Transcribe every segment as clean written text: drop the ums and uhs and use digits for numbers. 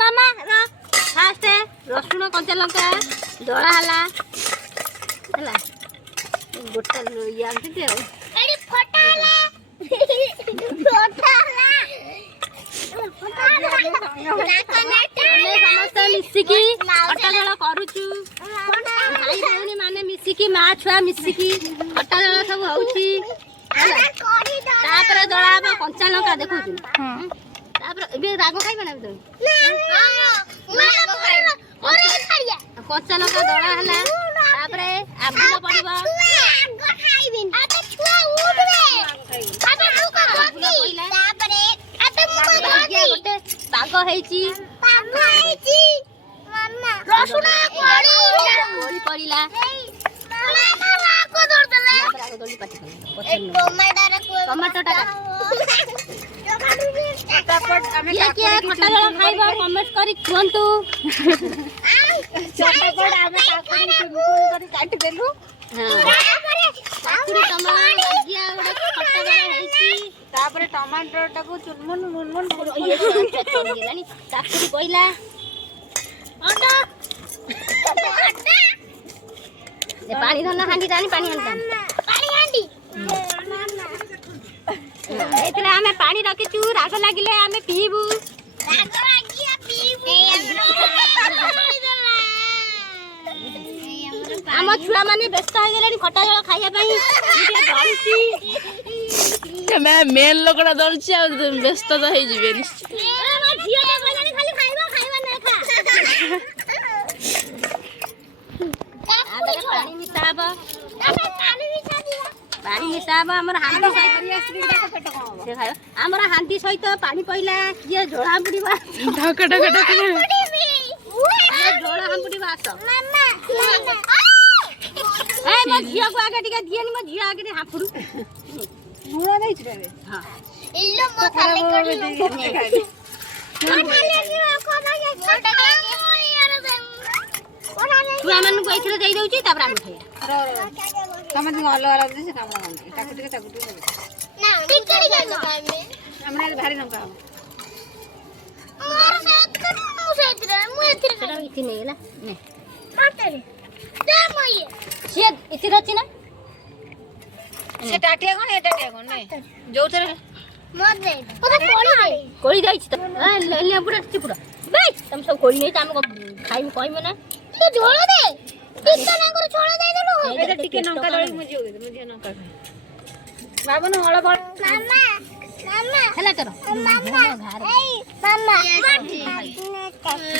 मामा fast रसुण कंचा लंका दला है गोटा समस्त मिसिकी अटा जल करुचु भाई भौणी माने मिसिकी माँ छुआ मिसिकी अटा जल सब होउची तापर दला कंचा लंका देखु तापर एबे राग खाइबा ना तुम कंचा लंका दला हला तापर आबुल पड़िबो छुआ खाइबिन आबे छुआ उठबे आबे मुको गति तापर आबे मुको गति गोटे पाग हेची मम्मा रसुण कोड़ी पड़िला मामा लाको दर देले राग दली पाटी टमाटर टा फटाफट हमें क्या खट्टा जल खाइबो कमेंट करी कहंतु फटाफट हमें काकुड़ी चुनचुन करी काट देलु हां काकुड़ी टमाटर गया गोटे खट्टा जल हेची तापर टमाटर टाको चुनमुन मुनमुन ये चली गेलानी काकुड़ी कोइला अंडा ये पानी धरना हांडी दानी पानी हांडी एतले हमें पानी रखिचु राग लागिले हमें पीबू राग लागिया पीबू हम छुआ माने व्यस्त हो गेलानी खट्टा जल खाइया पई धरची मैं मेन लोकड़ा धरची आ व्यस्त तो हे जिबे निश्चित हमर झिया के कहलानी खाली खाइबा ना खा पानी मिसाबा पानी मिसाबा हमर हांडी सहित से खायो हमर हांडी सहित पानी पइला किए झोळा बुडीबा ढक ढक ढक झोळा हम बुडीबा आसो मम्मा ए म झिया को आगे टिका दिएनी म झिया आगे हाफुडू मुळा नाही रे हां इल्लो म खाली करी छुआ मन को एथरे देई दउची तापर हम खाइया तमे दिन अलग अलग से काम करते ताकू टिके ना टिकरी करनो कामे हमरे भारी नंका मोर साथ मु साथ मु एथरे इति नै होला ने मातरे दे मये से इति रची ना से टाटिया कोन ए टाटिया कोन नै जोथरे मत दे कोड़ी जाई छ त ले पुरा चिपुरा बे तुम सब कोड़ी नै त हम खाइम कहिमे ना तू झोला दे टिक्का ना कर छोड़ा दे देलो एटा टिके नंका दळी मुझे नंका बाबू न हळ बळ मामा मामा हला करो मामा ए मामा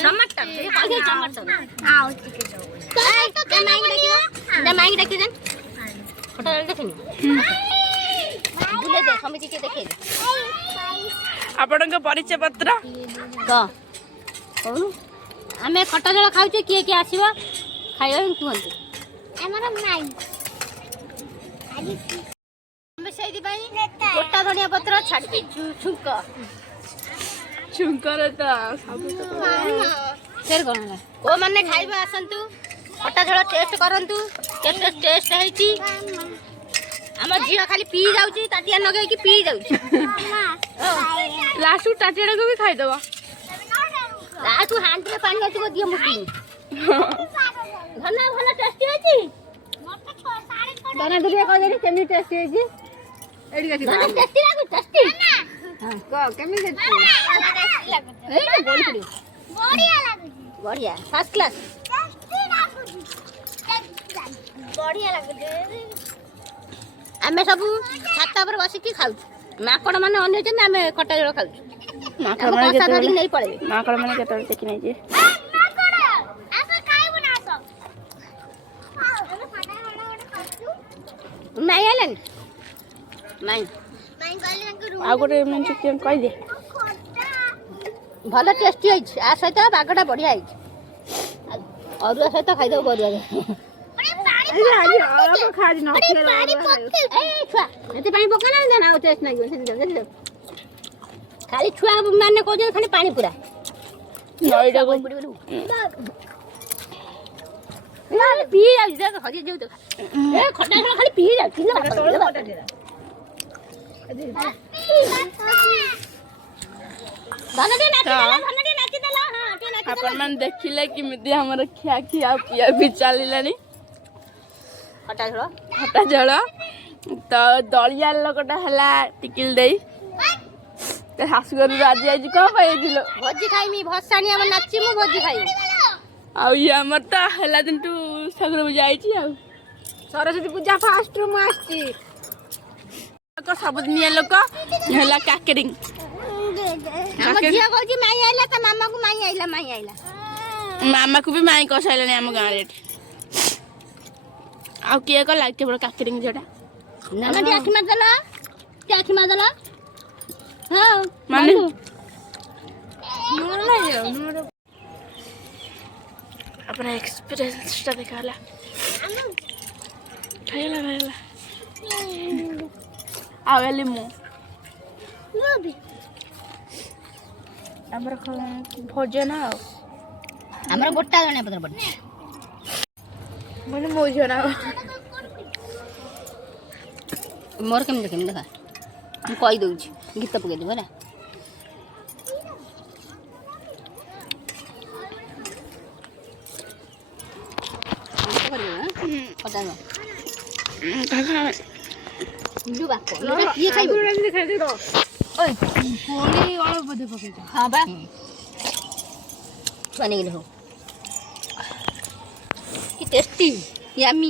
टमाटर ये काहे टमाटर आओ टिके जाओ दे मांगी देखि देन खटा जल देखिनी बुले दे समिति के देखे आपनक परिचय पत्र क कहू हमें खटा जल खाउ किए किए आसीबो खाइयो कहंतु हमर नाइ हमें सेहि दी भाई गोटा धनिया पत्र छाड़ दे छुंकर त सब तो फेर कोन को माने खाइबो आसंतु खटा जल टेस्ट करंतु केते टेस्ट हेची हम झिया खाली पी जाउची ताटिया नगे की पी जाउची लास्ट टाटिया को भी खाइ दबा रा तू हांडी में पानी अछि को दियो मुठी घना भला टेस्टी अछि मोटे 6.5 दाना दुरिया कह देनी केमी टेस्टी हेजी एडी गछि घना टेस्टी लागु टेस्टी हां क केमी हेजी ए गोली पड़ी बढ़िया लागु बढ़िया फर्स्ट क्लास टेस्टी लागु बढ़िया लागु आमे सब छाता पर बसी की खाउ माकड़ माने अन्य जने आमे खटा जळ खाउ माकड़ माने केते नहीं पड़े माकड़ माने केते देखि नै जे माकड़ आसे खाइबो ना सब नहीं आलन नहीं आ गोटे मन चिकन कहि दे भलो टेस्टी है आ सहित बागटा बढ़िया है अरुआ सहित खाइ दो बरुआ खाजी न पानी पका ना देना टेस्ट नहीं खाली छुआ माने को खाली पानी पूरा नईटा को पी जाऊ देख हजे जाऊ देख ए खटा खाली पी जाऊ ଆପଣ ମାନେ ଦେଖିଲେ କେମିତି ଆମର ଖିଆ ଖିଆ ପିଆ ବି ଚାଲିଲାଣି ଖଟା ଝୋଳ ତ ଦଳିଆ ଲୋକଟା ହେଲା ଟିକିଲି ଦେଇ ତା ଶାଶୁ ଘରକୁ ଆଜି ଆଜି କଣ ପାଇଁ ଯାଇଥିଲ ଭୋଜି ଖାଇମି ଭସାଣି ଆମ ନାଚି ମୁଁ ଭୋଜି ଖାଇମି ଆଉ ଇଏ ଆମର ତ ହେଲା ଦିନଠୁ ସାଗରକୁ ଯାଇଛି ଆଉ ସରସ୍ୱତୀ ପୂଜା ଫାଷ୍ଟରୁ ମୁଁ ଆସିଛି ସବୁଦିନିଆ ଲୋକ ହେଲା କାକେରିଂ ଆମ ଝିଅ କହୁଛି ମାଇଁ ଆଇଲା ତା ମାମାକୁ ମାଇଁ ଆଇଲା ମାମାକୁ ବି ମାଇଁ କସାଇଲାଣି ଆମ ଗାଁରେ ଏଠି ଆଉ କିଏ କଲା କେବଳ କାକେରିଂ ଝିଅଟା ନାନା ଆଖି ମାରିଦେଲ ହଁ ମାନେ अपना एक्सपीरियंस टा दिखाला खाइला आवेली मु हमर भोजन हमर गोटा जणे पत्र पड़ माने भोजन मोर केम देखा हम कहि दउछी गीत पके देबो रे लु बाको ये खाइबो ओए पोली वाला बदे पके हां बा बने गेलो की टेस्टी यम्मी